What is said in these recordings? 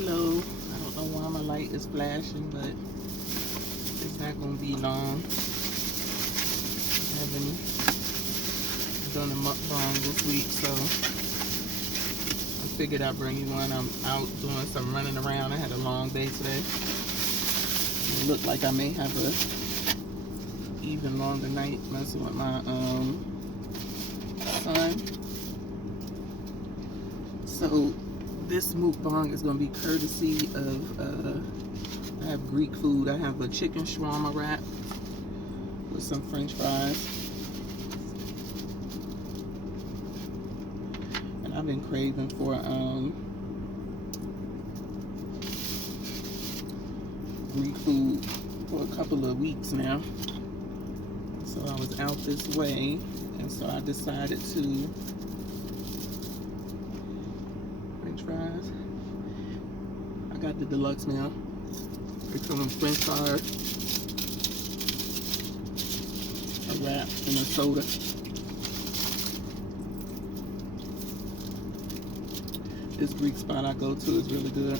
Hello. I don't know why my light is flashing, but it's not going to be long. I haven't done a mukbang this week, so I figured I'd bring you one. I'm out doing some running around. I had a long day today. It looked like I may have a even longer night messing with my son. So this mukbang is going to be courtesy of I have Greek food. I have a chicken shawarma wrap with some french fries. And I've been craving for Greek food for a couple of weeks now. So I was out this way, and so I decided to french fries. I got the deluxe meal. They come with french fries, a wrap, and a soda. This Greek spot I go to is really good.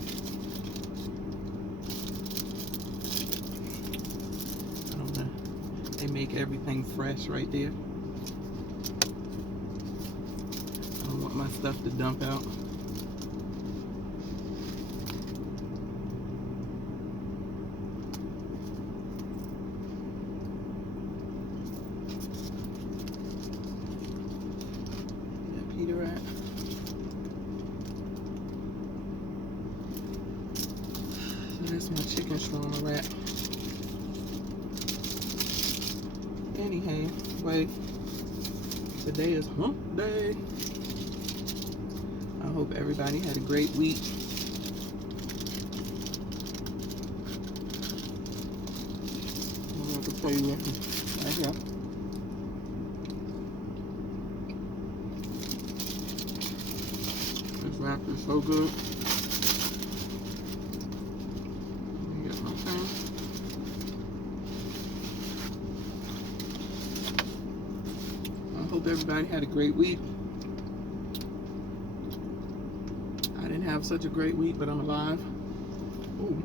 I don't know. They make everything fresh right there. I don't want my stuff to dump out. That's my chicken shawarma wrap. Anyway, today is hump day. I hope everybody had a great week. I'm going to tell you right here. This wrap is so good. Hope everybody had a great week. I didn't have such a great week, but I'm alive. Ooh.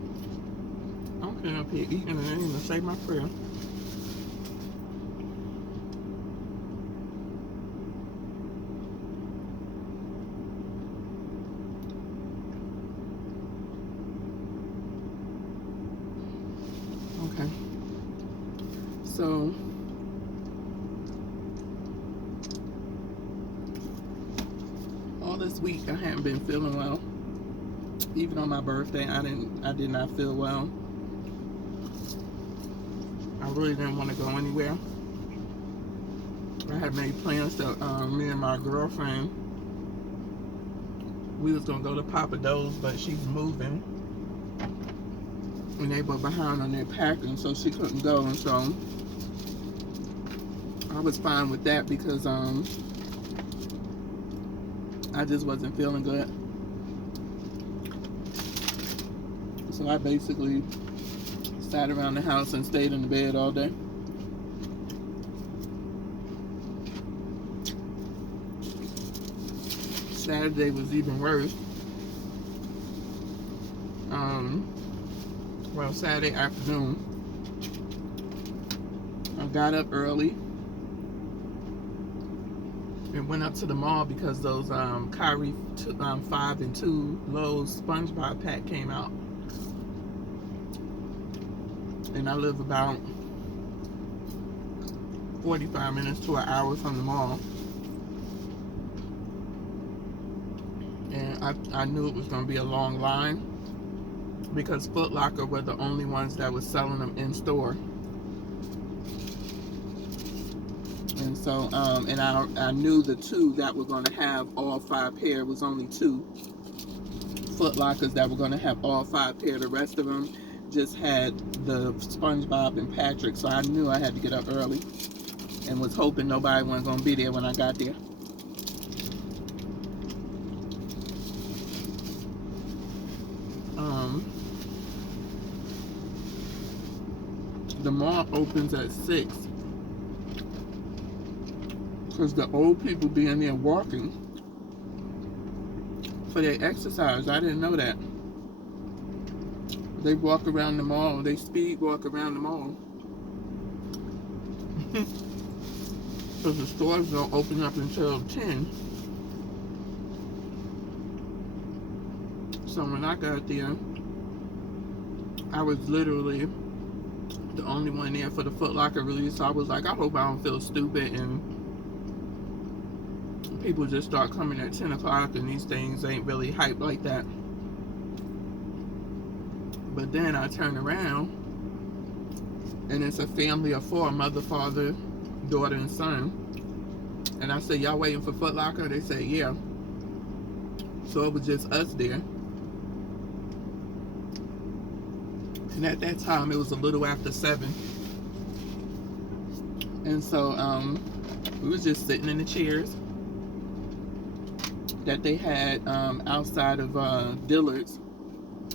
I'm getting up here eating and I didn't even say my prayer. Okay. So this week I hadn't been feeling well. Even on my birthday, I did not feel well. I really didn't want to go anywhere. I had made plans to me and my girlfriend, we was gonna go to Papa Do's, but she's moving and they were behind on their packing, so she couldn't go, and so I was fine with that because I just wasn't feeling good. So I basically sat around the house and stayed in the bed all day. Saturday was even worse. Well, Saturday afternoon, I got up early and went up to the mall because those Kyrie 5 and 2 Lowe's SpongeBob pack came out. And I live about 45 minutes to an hour from the mall. And I knew it was going to be a long line because Foot Locker were the only ones that was selling them in store. And so, and I knew the two that were going to have all 5 pair. It was only 2 Foot Lockers that were going to have all 5 pair. The rest of them just had the SpongeBob and Patrick. So I knew I had to get up early and was hoping nobody wasn't going to be there when I got there. The mall opens at 6. Because the old people be in there walking for their exercise. I didn't know that. They walk around the mall. They speed walk around the mall. Because the stores don't open up until 10. So when I got there, I was literally the only one there for the Foot Locker release. So I was like, I hope I don't feel stupid and people just start coming at 10 o'clock and these things ain't really hyped like that. But then I turn around and it's a family of 4, mother, father, daughter, and son. And I said, y'all waiting for Foot Locker? They said, yeah. So it was just us there. And at that time, it was a little after 7. And so we was just sitting in the chairs that they had outside of Dillard's.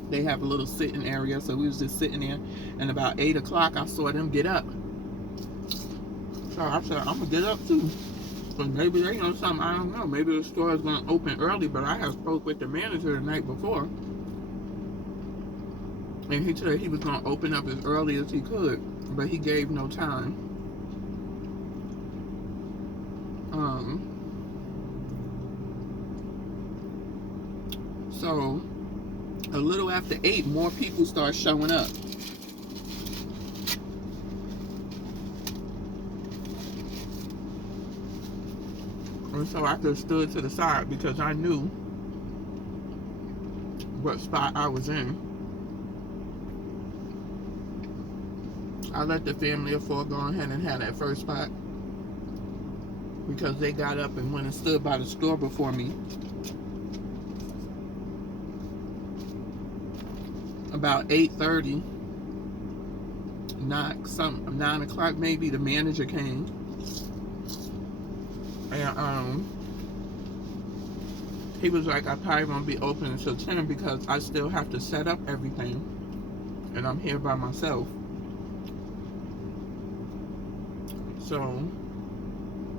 They have a little sitting area, so we was just sitting there. And about 8 o'clock, I saw them get up. So I said, I'm gonna get up too. But maybe they know something, I don't know. Maybe the store is gonna open early, but I have spoke with the manager the night before. And he said he was gonna open up as early as he could, but he gave no time. So a little after 8, more people start showing up. And so I just stood to the side because I knew what spot I was in. I let the family of 4 go ahead and have that first spot because they got up and went and stood by the store before me. About 8:30, 9 o'clock maybe, the manager came. And he was like, I probably won't be open until 10 because I still have to set up everything. And I'm here by myself. So,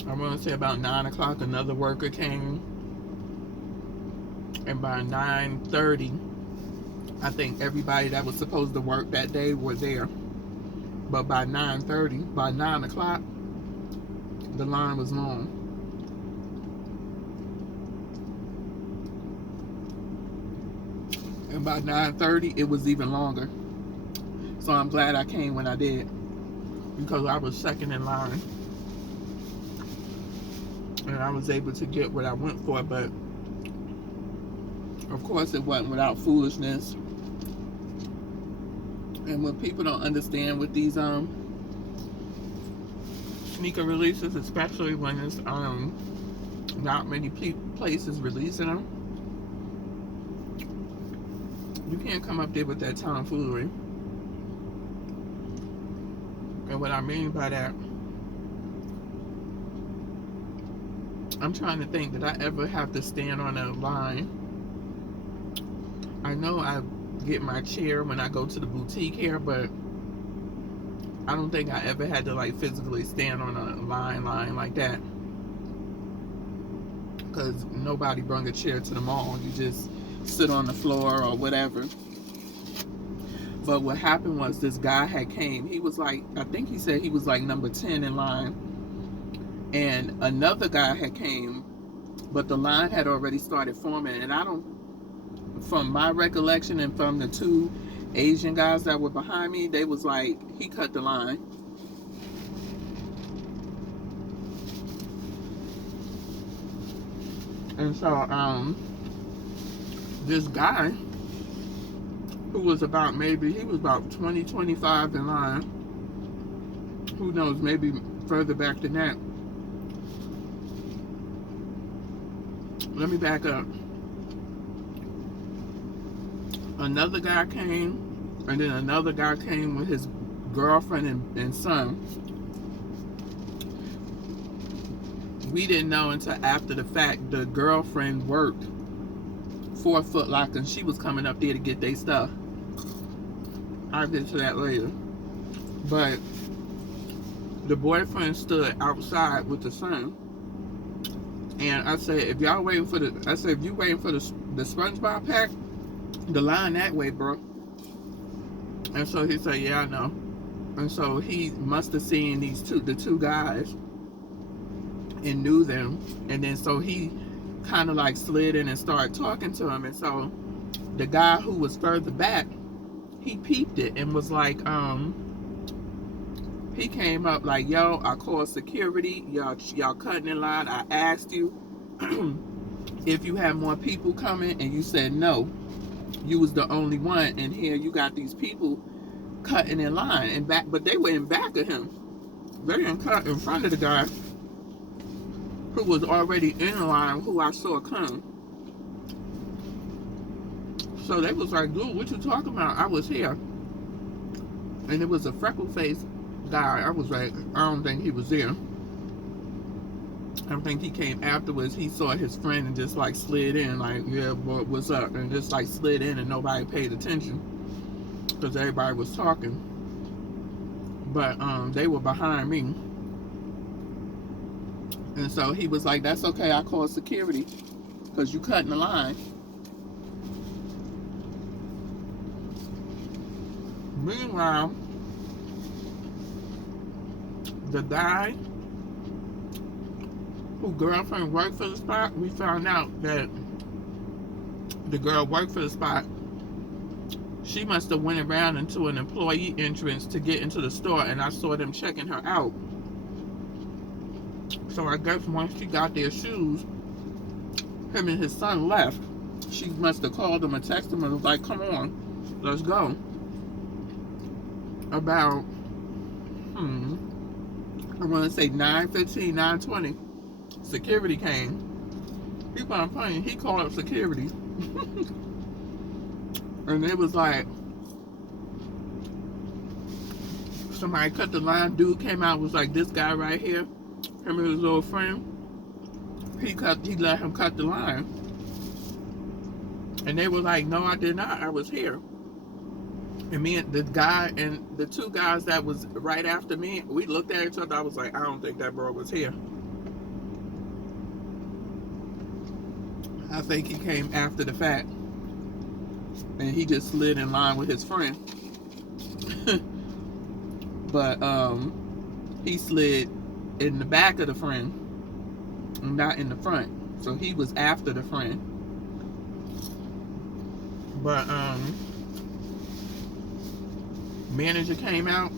I want to say about 9 o'clock, another worker came. And by 9:30, I think everybody that was supposed to work that day were there. But by 9:30, by 9 o'clock, the line was long. And by 9:30, it was even longer. So I'm glad I came when I did, because I was second in line. And I was able to get what I went for, but of course it wasn't without foolishness. And what people don't understand with these sneaker releases, especially when it's not many places releasing them, you can't come up there with that tomfoolery. And what I mean by that, I'm trying to think, did I ever have to stand on a line? I know I get my chair when I go to the boutique here, but I don't think I ever had to like physically stand on a line like that. Because nobody brought a chair to the mall. You just sit on the floor or whatever. But what happened was this guy had came. He was like, I think he said he was like number 10 in line. And another guy had came, but the line had already started forming. And I don't, from my recollection and from the 2 Asian guys that were behind me, they was like, he cut the line. And so, this guy, who was about maybe, he was about 20, 25 in line. Who knows, maybe further back than that. Let me back up. Another guy came, and then another guy came with his girlfriend and son. We didn't know until after the fact the girlfriend worked for Foot Locker, and she was coming up there to get their stuff. I'll get to that later. But the boyfriend stood outside with the son. And I said, if y'all waiting for the, I said, if you waiting for the SpongeBob pack, the line that way, bro. And so he said, yeah, I know. And so he must have seen the two guys and knew them. And then so he kind of like slid in and started talking to him. And so the guy who was further back, he peeped it and was like, he came up like, yo, I called security. Y'all cutting in line. I asked you if you had more people coming, and you said no. You was the only one, and here you got these people cutting in line and back, but they were in back of him. They didn't cut in front of the guy who was already in line, who I saw come. So they was like, dude, what you talking about? I was here. And it was a freckle-faced guy. I was like, I don't think he was there. I think he came afterwards. He saw his friend and just like slid in, like, yeah, boy, what's up? And just like slid in, and nobody paid attention because everybody was talking. But they were behind me. And so he was like, that's okay, I called security because you cut in the line. Meanwhile, the guy whose girlfriend worked for the spot, we found out that the girl worked for the spot. She must have went around into an employee entrance to get into the store, and I saw them checking her out. So I guess once she got their shoes, him and his son left. She must have called him and texted him and was like, come on, let's go. About, I want to say 9:15, 9:20, security came. He wasn't playing. He called up security. And it was like, somebody cut the line. Dude came out, was like, this guy right here, him and his little friend, he let him cut the line. And they were like, no, I did not. I was here. And me and the guy and the two guys that was right after me, we looked at each other. I was like, I don't think that bro was here. I think he came after the fact. And he just slid in line with his friend. But he slid in the back of the friend, not in the front. So he was after the friend. But manager came out,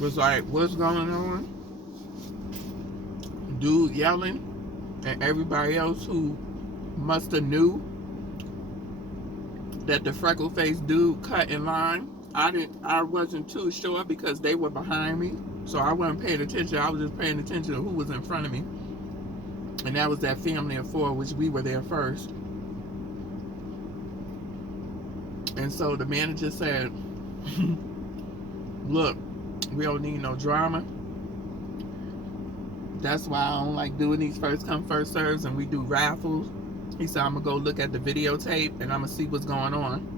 was like, what's going on? Dude yelling, and everybody else who must have knew that the freckle-faced dude cut in line. I wasn't too sure because they were behind me, so I wasn't paying attention. I was just paying attention to who was in front of me, and that was that family of four, which we were there first. And so the manager said, look, we don't need no drama. That's why I don't like doing these first come, first serves, and we do raffles. He said, I'm going to go look at the videotape, and I'm going to see what's going on.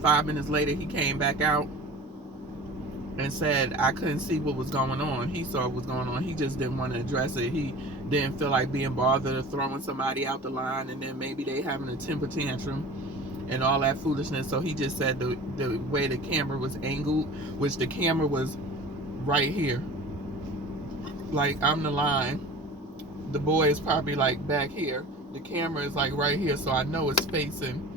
5 minutes later, he came back out and said, I couldn't see what was going on. He saw what was going on. He just didn't want to address it. He didn't feel like being bothered or throwing somebody out the line, and then maybe they having a temper tantrum and all that foolishness. So he just said the way the camera was angled, which the camera was right here. Like, I'm the line. The boy is probably like back here. The camera is like right here, so I know it's facing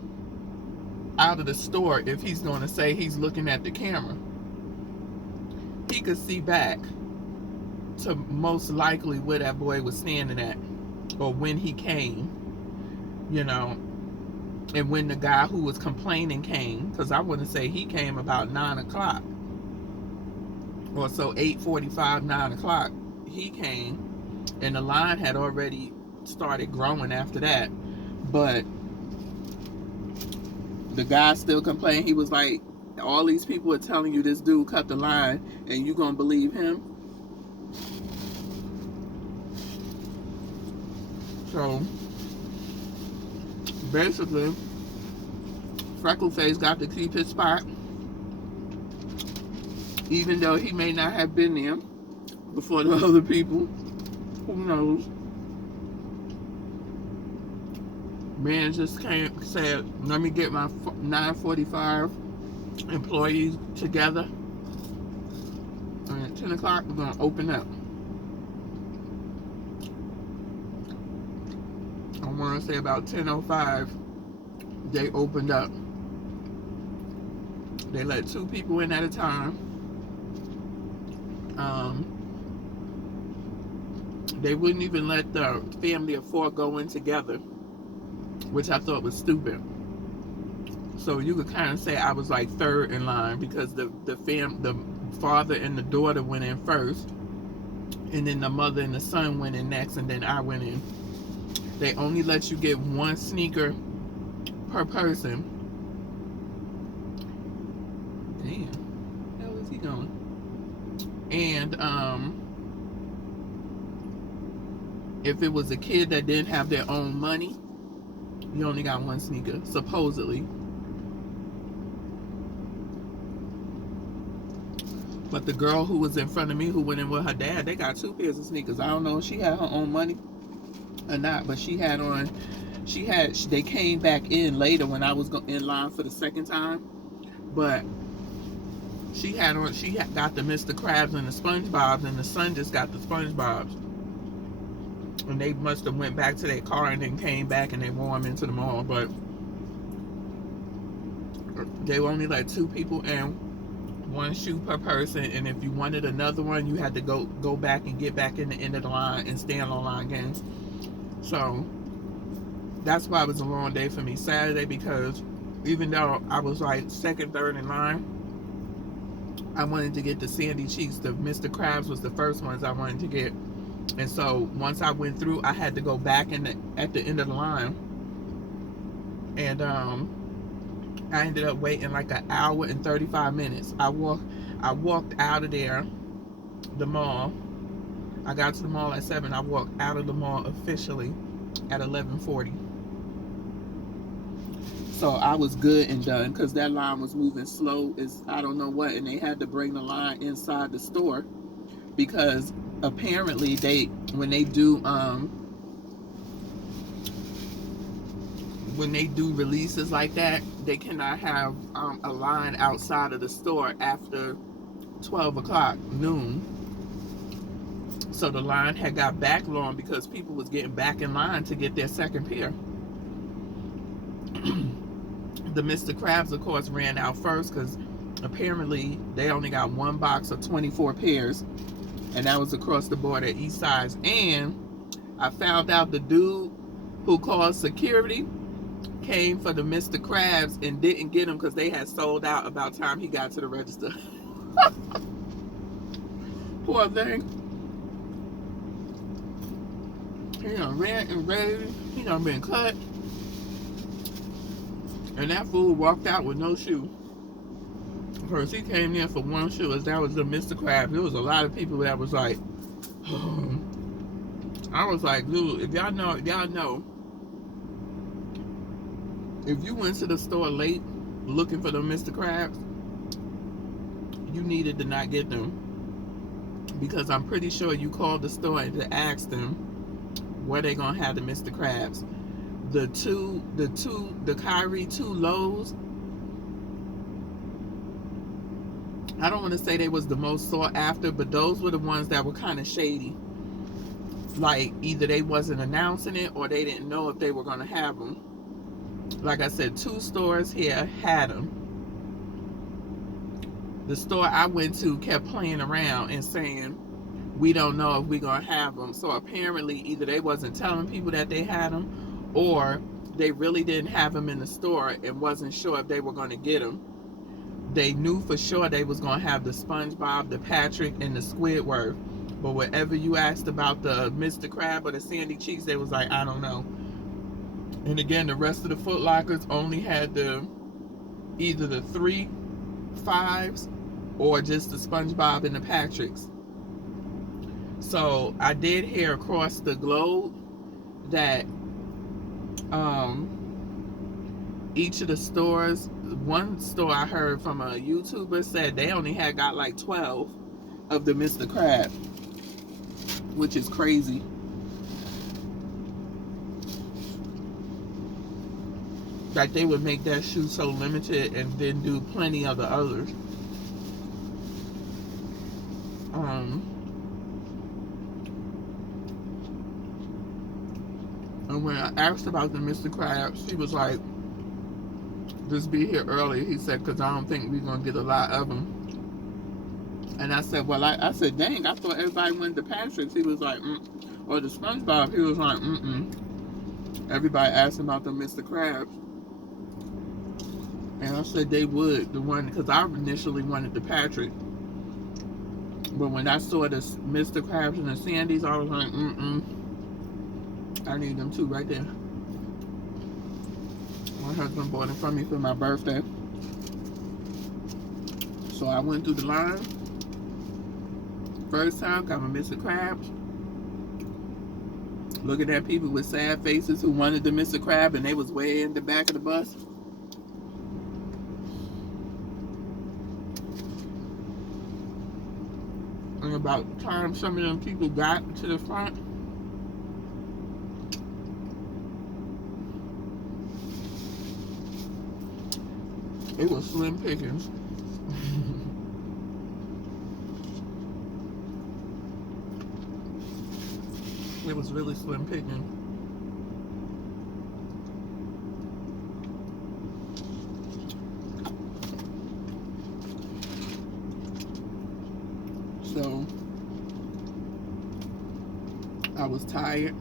out of the store. If he's going to say he's looking at the camera, he could see back to most likely where that boy was standing at, or when he came, you know, and when the guy who was complaining came, because I wouldn't say he came about 9 o'clock or so, 8:45, 9 o'clock, he came, and the line had already started growing after that. But the guy still complained. He was like, all these people are telling you this dude cut the line, and you gonna believe him? So basically, Freckleface got to keep his spot, even though he may not have been there before the other people. Who knows? Man just came, said, let me get my 9:45 employees together. And at 10 o'clock, we're going to open up. I want to say about 10:05, they opened up. They let 2 people in at a time. They wouldn't even let the family of 4 go in together, which I thought was stupid. So you could kind of say I was like third in line, because the father and the daughter went in first, and then the mother and the son went in next, and then I went in. They only let you get 1 sneaker per person. Damn, where the hell is he going? And if it was a kid that didn't have their own money, you only got 1 sneaker, supposedly. But the girl who was in front of me, who went in with her dad, they got 2 pairs of sneakers. I don't know if she had her own money or not, but she had on, they came back in later when I was in line for the second time. But she got the Mr. Krabs and the SpongeBobs, and the son just got the SpongeBobs. And they must have went back to their car and then came back and they wore them into the mall. But they only let 2 people in, 1 shoe per person, and if you wanted another one, you had to go back and get back in the end of the line and stand on line again. So that's why it was a long day for me Saturday, because even though I was like second, third in line, I wanted to get the Sandy Cheeks. The Mr. Krabs was the first ones I wanted to get. And so once I went through, I had to go back at the end of the line. And I ended up waiting like an hour and 35 minutes. I walked out of there, the mall. I got to the mall at 7. I walked out of the mall officially at 11:40. So I was good and done, because that line was moving slow as I don't know what, and they had to bring the line inside the store, because apparently when they do releases like that, they cannot have a line outside of the store after 12 o'clock noon. So the line had got back long because people was getting back in line to get their second pair. The Mr. Krabs, of course, ran out first, because apparently they only got 1 box of 24 pairs, and that was across the board at each size. And I found out the dude who called security came for the Mr. Krabs and didn't get them because they had sold out about time he got to the register. Poor thing. He done ran and raved. He done been cut. And that fool walked out with no shoe. First, he came in for 1 shoe, as that was the Mr. Krabs. There was a lot of people that was like, oh. I was like, dude, if y'all know, if you went to the store late looking for the Mr. Krabs, you needed to not get them. Because I'm pretty sure you called the store and to ask them where they gonna have the Mr. Krabs. The Kyrie 2 lows, I don't want to say they was the most sought after, but those were the ones that were kind of shady. Like, either they wasn't announcing it or they didn't know if they were going to have them. Like I said, 2 stores here had them. The store I went to kept playing around and saying, we don't know if we're going to have them. So apparently either they wasn't telling people that they had them, or they really didn't have them in the store and wasn't sure if they were going to get them. They knew for sure they was going to have the SpongeBob, the Patrick, and the Squidward. But whatever you asked about the Mr. Krab or the Sandy Cheeks, they was like, I don't know. And again, the rest of the Foot Lockers only had either the 3 5s or just the SpongeBob and the Patricks. So I did hear across the globe that each of the stores, one store I heard from a YouTuber said they only had got like 12 of the Mr. Krab, which is crazy. like they would make that shoe so limited and then do plenty of the others. And when I asked about the Mr. Krabs, he was like, just be here early. He said, because I don't think we're going to get a lot of them. And I said, well, I said, dang, I thought everybody went to Patrick's. He was like, or the SpongeBob. He was like, Everybody asked him about the Mr. Krabs. And I said they would, the one, because I initially wanted the Patrick. But when I saw the Mr. Krabs and the Sandies, I was like, I need them too right there. My husband bought them for me for my birthday. So I went through the line. First time, got my Mr. Krabs. Looking at people with sad faces who wanted the Mr. Krab and they was way in the back of the bus. And about the time some of them people got to the front, it was slim pickings. It was really slim pickings. So I was tired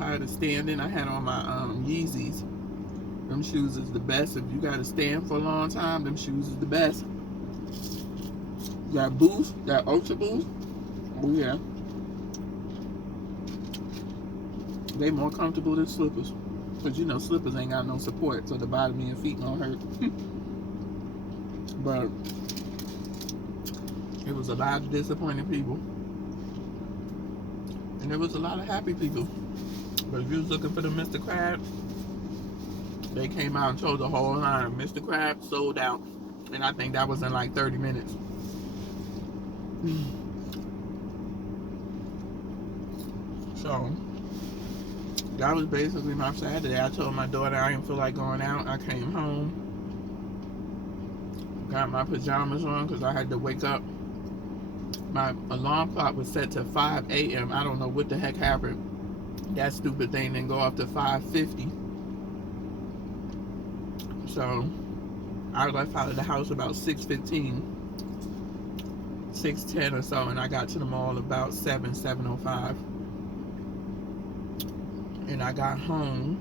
of standing. I had on my Yeezys. Them shoes is the best. If you gotta stand for a long time, them shoes is the best. That Boost, that Ultra Boost, oh yeah. They more comfortable than slippers. Because you know slippers ain't got no support, so the bottom of your feet gonna hurt. But it was a lot of disappointed people. And there was a lot of happy people. But if you was looking for the Mr. Krabs, they came out and told the whole line, Mr. Krabs sold out. And I think that was in like 30 minutes. So that was basically my Saturday. I told my daughter I didn't feel like going out. I came home, got my pajamas on because I had to wake up. My alarm clock was set to 5 a.m. I don't know what the heck happened. That stupid thing didn't go up to 5:50. So I left out of the house about 6:15, 6:10 or so, and I got to the mall about 7:05. And I got home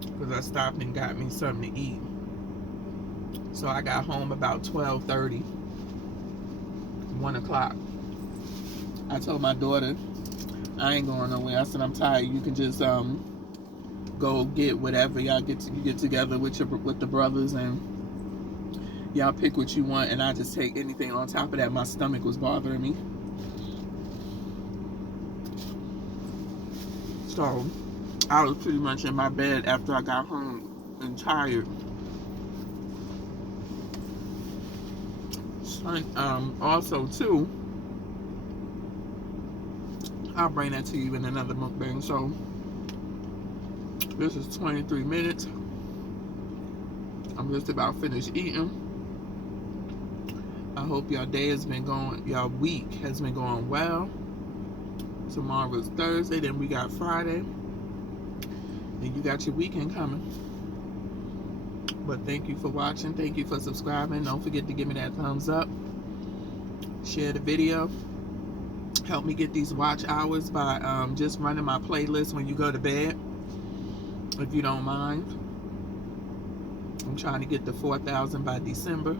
because I stopped and got me something to eat. So I got home about 12:30, 1 o'clock. I told my daughter, I ain't going nowhere. I said, I'm tired. You can just go get whatever y'all get together with the brothers and y'all pick what you want, and I just take anything. On top of that, my stomach was bothering me. So I was pretty much in my bed after I got home and tired. Also too, I'll bring that to you in another mukbang. So this is 23 minutes. I'm just about finished eating. I hope y'all day has been going, y'all week has been going well. Tomorrow is Thursday, then we got Friday. And you got your weekend coming. But thank you for watching. Thank you for subscribing. Don't forget to give me that thumbs up. Share the video. Help me get these watch hours by just running my playlist when you go to bed, if you don't mind. I'm trying to get to 4,000 by December.